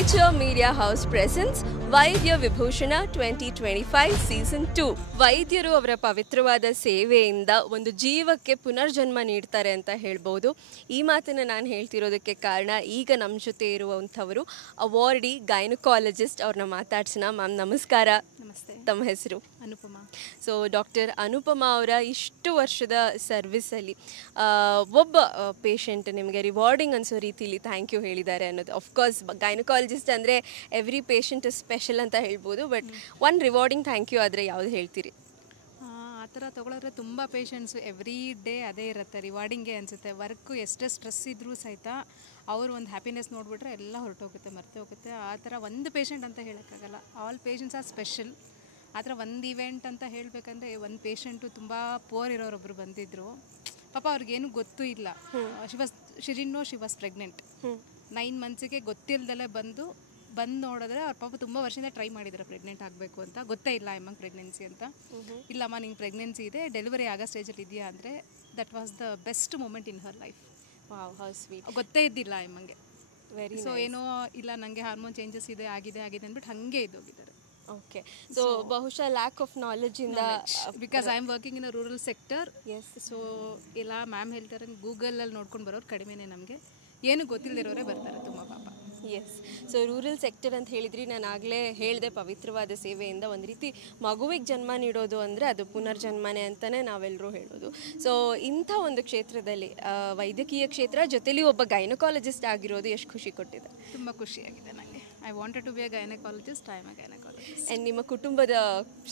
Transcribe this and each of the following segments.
Signature Media House presents ವೈದ್ಯ Vibhushan 2025 season 2. ವೈದ್ಯರು ಅವರ ಪವಿತ್ರವಾದ ಸೇವೆಯಿಂದ ಒಂದು ಜೀವಕ್ಕೆ ಪುನರ್ಜನ್ಮ ನೀಡ್ತಾರೆ ಅಂತ ಹೇಳ್ಬೋದು. ಈ ಮಾತನ್ನು ನಾನು ಹೇಳ್ತಿರೋದಕ್ಕೆ ಕಾರಣ ಈಗ ನಮ್ಮ ಜೊತೆ ಇರುವಂಥವರು ಅವಾರ್ಡಿ ಗೈನಕಾಲಜಿಸ್ಟ್ ಅವ್ರನ್ನ ಮಾತಾಡ್ಸೋಣ. ಮ್ಯಾಮ್ ನಮಸ್ಕಾರ. ನಮಸ್ತೆ. ತಮ್ಮ ಹೆಸರು? ಅನುಪಮಾ. ಸೊ ಡಾಕ್ಟರ್ ಅನುಪಮಾ ಅವರ ಇಷ್ಟು ವರ್ಷದ ಸರ್ವಿಸಲ್ಲಿ ಒಬ್ಬ ಪೇಷಂಟ್ ನಿಮಗೆ ರಿವಾರ್ಡಿಂಗ್ ಅನಿಸೋ ರೀತಿಲಿ ಥ್ಯಾಂಕ್ ಯು ಹೇಳಿದ್ದಾರೆ ಅನ್ನೋದು. ಅಫ್ಕೋರ್ಸ್ ಗೈನಕಾಲಜಿಸ್ಟ್ ಅಂದರೆ ಎವ್ರಿ ಪೇಷಂಟ್ ಸ್ಪೆಷಲ್ ಅಂತ ಹೇಳ್ಬೋದು, but one rewarding thank you ಆದರೆ ಯಾವುದು ಹೇಳ್ತೀರಿ? ಆ ಥರ ತೊಗೊಳೋದ್ರೆ ತುಂಬ ಪೇಷಂಟ್ಸು ಎವ್ರಿ ಡೇ ಅದೇ ಇರುತ್ತೆ, ರಿವಾರ್ಡಿಂಗೇ ಅನಿಸುತ್ತೆ. ವರ್ಕು ಎಷ್ಟೇ ಸ್ಟ್ರೆಸ್ ಇದ್ದರೂ ಸಹಿತ ಅವರು ಒಂದು ಹ್ಯಾಪಿನೆಸ್ ನೋಡಿಬಿಟ್ರೆ ಎಲ್ಲ ಹೊರಟೋಗುತ್ತೆ, ಮರೆತು ಹೋಗುತ್ತೆ. ಆ ಥರ ಒಂದು ಪೇಷಂಟ್ ಅಂತ ಹೇಳೋಕ್ಕಾಗಲ್ಲ, ಆಲ್ ಪೇಷಂಟ್ಸ್ ಆರ್ ಸ್ಪೆಷಲ್. ಆ ಥರ ಒಂದು ಇವೆಂಟ್ ಅಂತ ಹೇಳಬೇಕಂದ್ರೆ ಒಂದು ಪೇಷಂಟು ತುಂಬ ಪೋರ್ ಇರೋರೊಬ್ಬರು ಬಂದಿದ್ದರು. ಪಾಪ ಅವ್ರಿಗೇನು ಗೊತ್ತೂ ಇಲ್ಲ. She was pregnant. 9 ಮಂತ್ಸಿಗೆ ಗೊತ್ತಿಲ್ಲದಲ್ಲೇ ಬಂದು ನೋಡಿದ್ರೆ ಅವ್ರ ಪಾಪ ತುಂಬ ವರ್ಷದಿಂದ ಟ್ರೈ ಮಾಡಿದ್ದಾರೆ ಪ್ರೆಗ್ನೆಂಟ್ ಆಗಬೇಕು ಅಂತ. ಗೊತ್ತೇ ಇಲ್ಲ ಎಮ್ಮಂಗೆ ಪ್ರೆಗ್ನೆನ್ಸಿ ಅಂತ. ಇಲ್ಲಮ್ಮ ನಿಂಗೆ ಪ್ರೆಗ್ನೆನ್ಸಿ ಇದೆ, ಡೆಲಿವರಿ ಆಗೋ ಸ್ಟೇಜಲ್ಲಿ ಇದೆಯಾ ಅಂದರೆ that was the best moment in her life. How sweet. ಗೊತ್ತೇ ಇದ್ದಿಲ್ಲ ಎಮ್ಮಂಗೆ. ವೆರಿ ಸೊ ಏನೋ ಇಲ್ಲ ನನಗೆ ಹಾರ್ಮೋನ್ ಚೇಂಜಸ್ ಆಗಿದೆ ಅಂದ್ಬಿಟ್ಟು ಹಾಗೆ ಇದ್ದೋಗಿದ್ದಾರೆ. ಓಕೆ. ಸೊ ಬಹುಶಃ ಲ್ಯಾಕ್ ಆಫ್ ನಾಲೆಜಿಂದ, because I am working in a rural sector. Yes. So ಇಲ್ಲ ಮ್ಯಾಮ್ ಹೇಳ್ತಾರೆ, ಗೂಗಲಲ್ಲಿ ನೋಡ್ಕೊಂಡು ಬರೋರು ಕಡಿಮೆನೇ, ನಮಗೆ ಏನು ಗೊತ್ತಿಲ್ಲದಿರೋರೇ ಬರ್ತಾರೆ ತುಂಬ ಪಾಪ. ಎಸ್. ಸೊ ರೂರಲ್ ಸೆಕ್ಟರ್ ಅಂತ ಹೇಳಿದ್ರಿ, ನಾನು ಆಗಲೇ ಹೇಳಿದೆ ಪವಿತ್ರವಾದ ಸೇವೆಯಿಂದ ಒಂದು ರೀತಿ ಮಗುವಿಗೆ ಜನ್ಮ ನೀಡೋದು ಅಂದರೆ ಅದು ಪುನರ್ಜನ್ಮನೆ ಅಂತಲೇ ನಾವೆಲ್ಲರೂ ಹೇಳೋದು. ಸೊ ಇಂಥ ಒಂದು ಕ್ಷೇತ್ರದಲ್ಲಿ ವೈದ್ಯಕೀಯ ಕ್ಷೇತ್ರ ಜೊತೆಲಿ ಒಬ್ಬ ಗೈನಕಾಲಜಿಸ್ಟ್ ಆಗಿರೋದು ಎಷ್ಟು ಖುಷಿ ಕೊಟ್ಟಿದೆ? ತುಂಬ ಖುಷಿಯಾಗಿದೆ ನನಗೆ. I wanted to be a gynaecologist. I am a gynaecologist. And ನಿಮ್ಮ ಕುಟುಂಬದ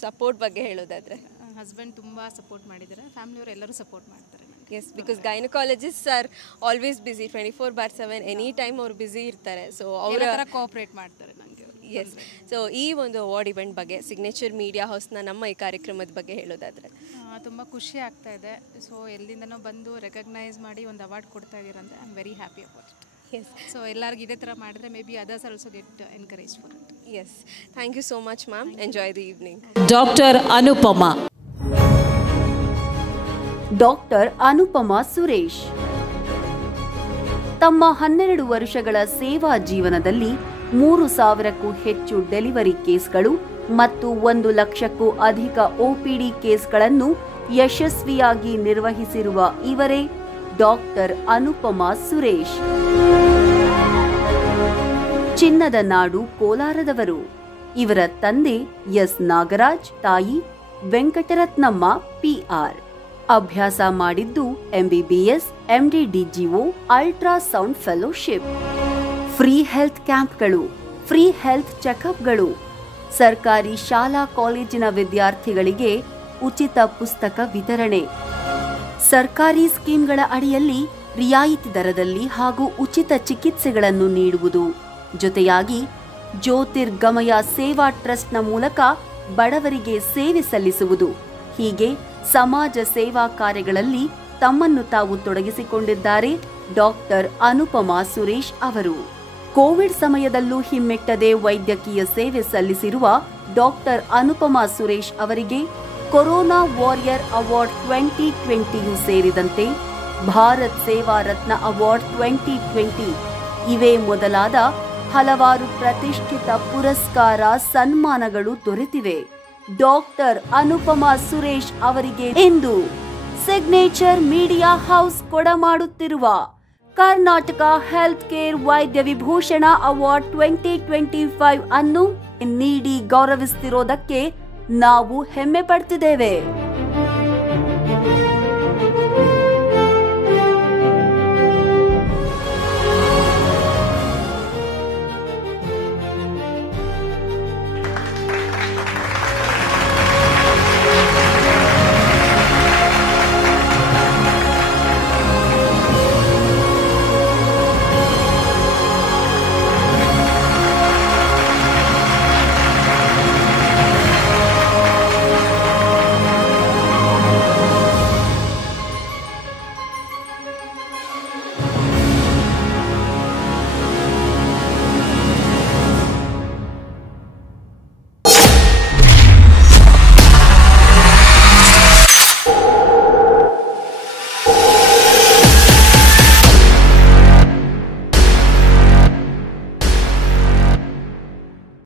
ಸಪೋರ್ಟ್ ಬಗ್ಗೆ ಹೇಳೋದಾದರೆ? ಹಸ್ಬೆಂಡ್ ತುಂಬ ಸಪೋರ್ಟ್ ಮಾಡಿದ್ದಾರೆ, ಫ್ಯಾಮಿಲಿಯವರು ಎಲ್ಲರೂ ಸಪೋರ್ಟ್ ಮಾಡ್ತಾರೆ. Yes, because gynaecologist are always busy, 24/7 any time ಅವ್ರು ಬ್ಯುಸಿ ಇರ್ತಾರೆ. ಸೊ ಅವರ ಕೋಆಪ್ರೇಟ್ ಮಾಡ್ತಾರೆ ನನಗೆ. ಎಸ್. ಸೊ ಈ ಒಂದು ಅವಾರ್ಡ್ ಇವೆಂಟ್ ಬಗ್ಗೆ, ಸಿಗ್ನೇಚರ್ ಮೀಡಿಯಾ ಹೌಸ್ನ ನಮ್ಮ ಈ ಕಾರ್ಯಕ್ರಮದ ಬಗ್ಗೆ ಹೇಳೋದಾದರೆ? ತುಂಬ ಖುಷಿ ಆಗ್ತಾ ಇದೆ. ಸೊ ಎಲ್ಲಿಂದನೋ ಬಂದು ರೆಕಗ್ನೈಸ್ ಮಾಡಿ ಒಂದು ಅವಾರ್ಡ್ ಕೊಡ್ತಾ ಇದ್ದೀರಂತೆ. I am very happy about it. Yes. So ಎಲ್ಲರಿಗೂ ಇದೇ ಥರ ಮಾಡಿದ್ರೆ maybe others also get encourage for it. Yes. Thank you so much ma'am. Enjoy the evening. Doctor Anupama. Doctor Anupama Suresh ತಮ್ಮ 12 ವರ್ಷಗಳ ಸೇವಾ ಜೀವನದಲ್ಲಿ 3,000ಕ್ಕೂ ಹೆಚ್ಚು ಡೆಲಿವರಿ ಕೇಸ್ಗಳು ಮತ್ತು 1 ಲಕ್ಷಕ್ಕೂ ಅಧಿಕ ಒಪಿಡಿ ಕೇಸ್ಗಳನ್ನು ಯಶಸ್ವಿಯಾಗಿ ನಿರ್ವಹಿಸಿರುವ ಇವರೇ ಡಾಕ್ಟರ್ ಅನುಪಮಾ ಸುರೇಶ್. ಚಿನ್ನದ ನಾಡು ಕೋಲಾರದವರು. ಇವರ ತಂದೆ ಎಸ್ ನಾಗರಾಜ್, ತಾಯಿ ವೆಂಕಟರತ್ನಮ್ಮ PR. ಅಭ್ಯಾಸ ಮಾಡಿದ್ದು MBBS, MD/DGO, ultrasound fellowship. Free health ಕ್ಯಾಂಪ್ಗಳು, ಫ್ರೀ ಹೆಲ್ತ್ ಚೆಕಪ್ಗಳು, ಸರ್ಕಾರಿ ಶಾಲಾ ಕಾಲೇಜಿನ ವಿದ್ಯಾರ್ಥಿಗಳಿಗೆ ಉಚಿತ ಪುಸ್ತಕ ವಿತರಣೆ, ಸರ್ಕಾರಿ ಸ್ಕೀಮ್ಗಳ ಅಡಿಯಲ್ಲಿ ರಿಯಾಯಿತಿ ದರದಲ್ಲಿ ಹಾಗೂ ಉಚಿತ ಚಿಕಿತ್ಸೆಗಳನ್ನು ನೀಡುವುದು, ಜೊತೆಯಾಗಿ ಜ್ಯೋತಿರ್ಗಮಯ ಸೇವಾ ಟ್ರಸ್ಟ್ನ ಮೂಲಕ ಬಡವರಿಗೆ ಸೇವೆ ಸಲ್ಲಿಸುವುದು, ಹೀಗೆ ಸಮಾಜ ಸೇವಾ ಕಾರ್ಯಗಳಲ್ಲಿ ತಮ್ಮನ್ನು ತಾವು ತೊಡಗಿಸಿಕೊಂಡಿದ್ದಾರೆ ಡಾಕ್ಟರ್ ಅನುಪಮಾ ಸುರೇಶ್ ಅವರು. ಕೋವಿಡ್ ಸಮಯದಲ್ಲೂ ಹಿಮ್ಮೆಟ್ಟದೆ ವೈದ್ಯಕೀಯ ಸೇವೆ ಸಲ್ಲಿಸಿರುವ ಡಾಕ್ಟರ್ ಅನುಪಮಾ ಸುರೇಶ್ ಅವರಿಗೆ ಕೊರೋನಾ ವಾರಿಯರ್ ಅವಾರ್ಡ್ 2020 ಸೇರಿದಂತೆ ಭಾರತ್ ಸೇವಾ ರತ್ನ ಅವಾರ್ಡ್ 2020 ಇವೇ ಮೊದಲಾದ ಹಲವಾರು ಪ್ರತಿಷ್ಠಿತ ಪುರಸ್ಕಾರ ಸನ್ಮಾನಗಳು ದೊರೆತಿವೆ. ಡಾಕ್ಟರ್ ಅನುಪಮಾ ಸುರೇಶ್ ಅವರಿಗೆ ಇಂದು ಸಿಗ್ನೇಚರ್ ಮೀಡಿಯಾ ಹೌಸ್ ಕೊಡಮಾಡುತ್ತಿರುವ Karnataka health care Vaidya Vibhushan award 2025 ಅನ್ನು ನೀಡಿ ಗೌರವಿಸುತ್ತಿರುವುದಕ್ಕೆ ನಾವು ಹೆಮ್ಮೆ ಪಡ್ತಿದ್ದೇವೆ.